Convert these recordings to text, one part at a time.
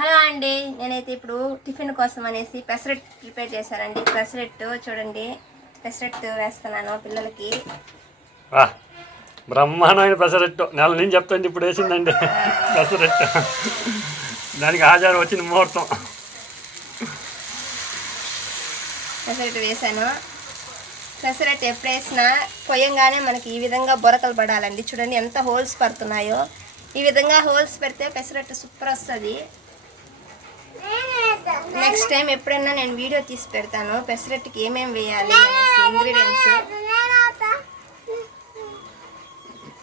Hello అండి నేనైతే ఇప్పుడు టిఫిన్ కోసం అనేసి పెసరెట్ ప్రిపేర్ చేశానండి. పెసరెట్ చూడండి పెసరెట్ వేస్తున్నాను పిల్లలకి. బ్రహ్మాండమైన పెసరట్టు. నెల నుంచి చెప్తాండి ఇప్పుడు వేసిందండి. పెసరట్టు. దానికి ఆచారం వచ్చింది ముహూర్తం. పెసరెట్ వేసాను పెసరెట్ ఎప్పుడు వేసినా కొయ్యంగానే మనకి ఈ విధంగా బొరకలు పడాలండి. చూడండి ఎంత హోల్స్ పడుతున్నాయో. ఈ విధంగా హోల్స్ పెడితే పెసరెట్ సూపర్ వస్తుంది. నెక్స్ట్ టైం ఎప్పుడైనా నేను వీడియో తీసి పెడతాను. పెసరెట్కి ఏమేమి వేయాలి ఇంగ్రీడియంట్స్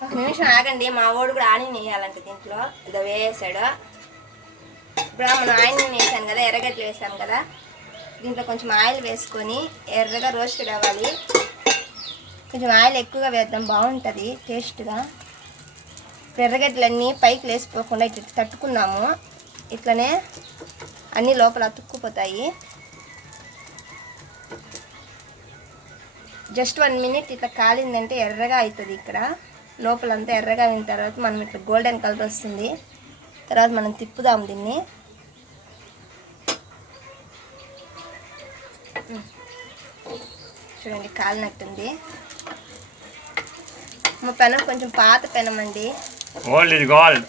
ఒక నిమిషం ఆగండి. మా వాడు కూడా ఆనియన్ వేయాలంట దీంట్లో. ఇదో వేసాడు. ఇప్పుడు మనం ఆనియన్ వేసాను కదా ఎర్రగడ్డలు వేసాం కదా. దీంట్లో కొంచెం ఆయిల్ వేసుకొని ఎర్రగా రోస్టెడ్ అవ్వాలి కొంచెం ఆయిల్ ఎక్కువగా వేద్దాం. బాగుంటుంది టేస్ట్గా. ఇప్పుడు ఎర్రగడ్డలన్నీ పైకి లేసిపోకుండా ఇట్లా తట్టుకున్నాము. ఇట్లనే అన్నీ లోపల అతుక్కుపోతాయి. జస్ట్ వన్ మినిట్ ఇట్లా కాలిందంటే ఎర్రగా అవుతుంది ఇక్కడ. లోపలంతా ఎర్రగా అయిన తర్వాత మనం ఇట్లా గోల్డెన్ కలర్ వస్తుంది. తర్వాత మనం తిప్పుదాం దీన్ని. చూడండి కాలినట్టుంది. మా పెనం కొంచెం పాత పెనం అండి. గోల్డ్ ఇది గోల్డ్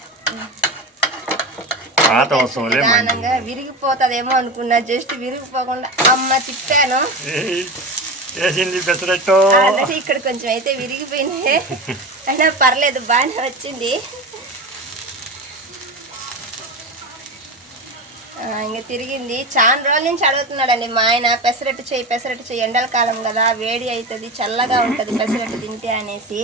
పాత నిదానంగా విరిగిపోతుందేమో అనుకున్నా జస్ట్ విరిగిపోకుండా అమ్మ పెసరట్టు ఆల్రెడీ ఇక్కడ కొంచెం అయితే విరిగిపోయింది. అయినా పర్లేదు బాగానే వచ్చింది. ఇంకా తిరిగింది. చాలా రోజుల నుంచి అడుగుతున్నాడండి మా ఆయన పెసరట్టు చెయ్యి పెసరట్టు చెయ్యి ఎండల కాలం కదా వేడి అవుతుంది చల్లగా ఉంటుంది పెసరట్టు తింటే అనేసి.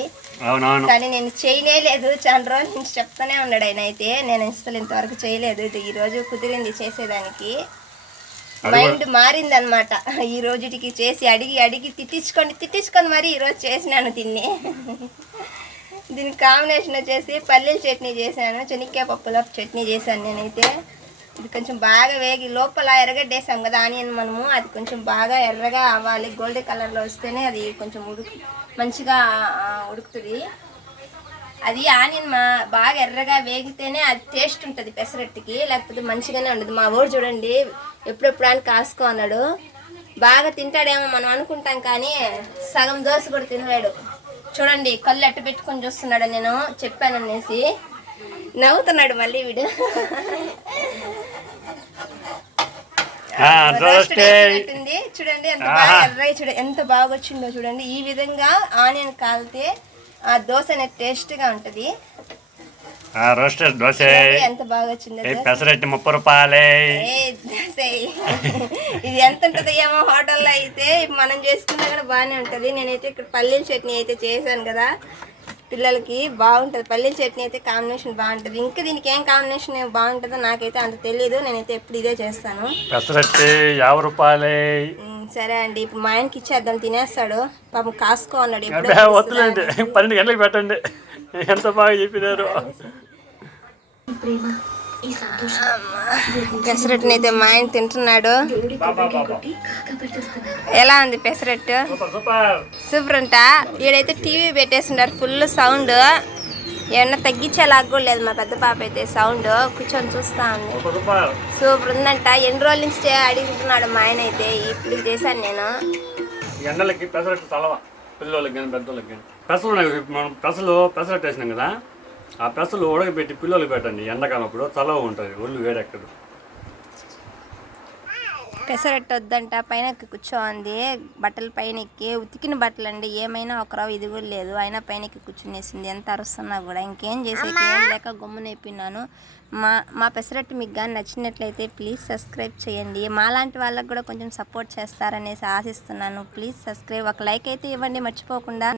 కానీ నేను చేయలేదు చాలా రోజుల నుంచి చెప్తానే ఉన్నాడు ఆయన అయితే. నేను అసలు ఇంతవరకు చేయలేదు ఇది ఈ రోజు కుదిరింది చేసేదానికి. మైండ్ మారింది అనమాట ఈ రోజుటికి చేసి అడిగి అడిగి తిట్టించుకొని తిట్టించుకొని మరి ఈరోజు చేసినాను దీన్ని దీనికి కాంబినేషన్ వచ్చేసి పల్లీల చట్నీ చేశాను చెనిక్కాయ పప్పులో చట్నీ చేశాను నేనైతే. ఇది కొంచెం బాగా వేగి లోపల ఎర్రగడ్డ కదా ఆనియన్ మనము. అది కొంచెం బాగా ఎర్రగా అవ్వాలి. గోల్డెన్ కలర్లో వస్తేనే అది కొంచెం ఉడుకు మంచిగా ఉడుకుతుంది. అది ఆనియన్ మా బాగా ఎర్రగా వేగితేనే అది టేస్ట్ ఉంటుంది పెసరట్టుకి. లేకపోతే మంచిగానే ఉండదు. మా ఊరు చూడండి ఎప్పుడెప్పుడు అని కాసుకో అన్నాడు. బాగా తింటాడేమో మనం అనుకుంటాం కానీ సగం దోశ కూడా తినలేడు. చూడండి కళ్ళు అట్టు పెట్టుకొని చూస్తున్నాడు నేను చెప్పాను అనేసి. నవ్వుతున్నాడు మళ్ళీ వీడు ఆ, రోస్టెడ్ రోస్టెడ్. అయిపోయినట్టుంది. చూడండి ఎంత బాగా చూడండి ఎంత బాగా వచ్చిందో చూడండి. ఈ విధంగా ఆనియన్ కాలితే ఆ దోశ అనేది టేస్ట్గా ఉంటుంది. ఆ, రోస్టెడ్ దోశ. ఎంత బాగా వచ్చిందో. పెసరట్టు ముప్పై రూపాయలే. ఇది ఎంత ఉంటుంది ఏమో హోటల్లో అయితే మనం చేసుకున్నా కూడా బాగానే ఉంటుంది. నేనైతే ఇక్కడ పల్లీల చట్నీ అయితే చేశాను కదా. పిల్లలకి బాగుంటుంది. పల్లీల చట్నీ అయితే కాంబినేషన్ బాగుంటుంది. ఇంకా దీనికి ఏం కాంబినేషన్ బాగుంటుందో నాకైతే అంత తెలియదు నేనైతే ఎప్పుడు ఇదే చేస్తాను. పెసరట్టు యాభై రూపాయలే. ఉమ్, సరే అండి. ఇప్పుడు మా ఆయనకి ఇచ్చేద్దాం. తినేస్తాడు. పాపం కాసుకో అన్నాడు. వద్దులేండి. పన్నెండు గంటలకు పెట్టండి. ఎంత బాగా చెప్పినారు. పెసరట్టుని అయితే మా ఆయన తింటున్నాడు. ఎలా ఉంది పెసరట్టు? సూపర్ సూపర్ అంట ఈడైతే టీవీ పెట్టేస్తున్నారు ఫుల్ సౌండ్. ఏమన్నా తగ్గించేలాగా కూడా లేదు మా పెద్ద పాప అయితే సౌండ్. కూర్చొని చూస్తా ఉంది. సూపర్ ఉందంట. ఎన్ని రోజుల నుంచి అడుగుతున్నాడు మా ఆయన అయితే. ఇప్పుడు చేశాను నేను. ఎండలకి పెసరట్టు చలవ పిల్లలకి కానీ పెద్దోళ్ళకి కానీ పెసలు పెసలు పెసరట్టు వేసినాం కదా. ఆ పెసలు ఉడకబెట్టి పిల్లలకి పెట్టండి ఎండాకాలం అప్పుడు చలవ ఉంటుంది ఒళ్ళు వేడెక్కదు. పెసరట్టు వద్దంట పైన ఎక్కి కూర్చోంది బట్టల పైన ఎక్కి ఉతికిన బట్టలు అండి ఏమైనా ఒక రావు ఇది కూడా లేదు అయినా పైన ఎక్కి కూర్చునేసింది ఎంత అరుస్తున్నా కూడా. ఇంకేం చేసేకి ఏం లేక గమ్మునైపోయినాను మా మా పెసరట్టు మీకు కానీ నచ్చినట్లయితే ప్లీజ్ సబ్స్క్రైబ్ చేయండి. మాలాంటి వాళ్ళకి కూడా కొంచెం సపోర్ట్ చేస్తారనేసి ఆశిస్తున్నాను. ప్లీజ్ సబ్స్క్రైబ్ ఒక లైక్ అయితే ఇవ్వండి మర్చిపోకుండా.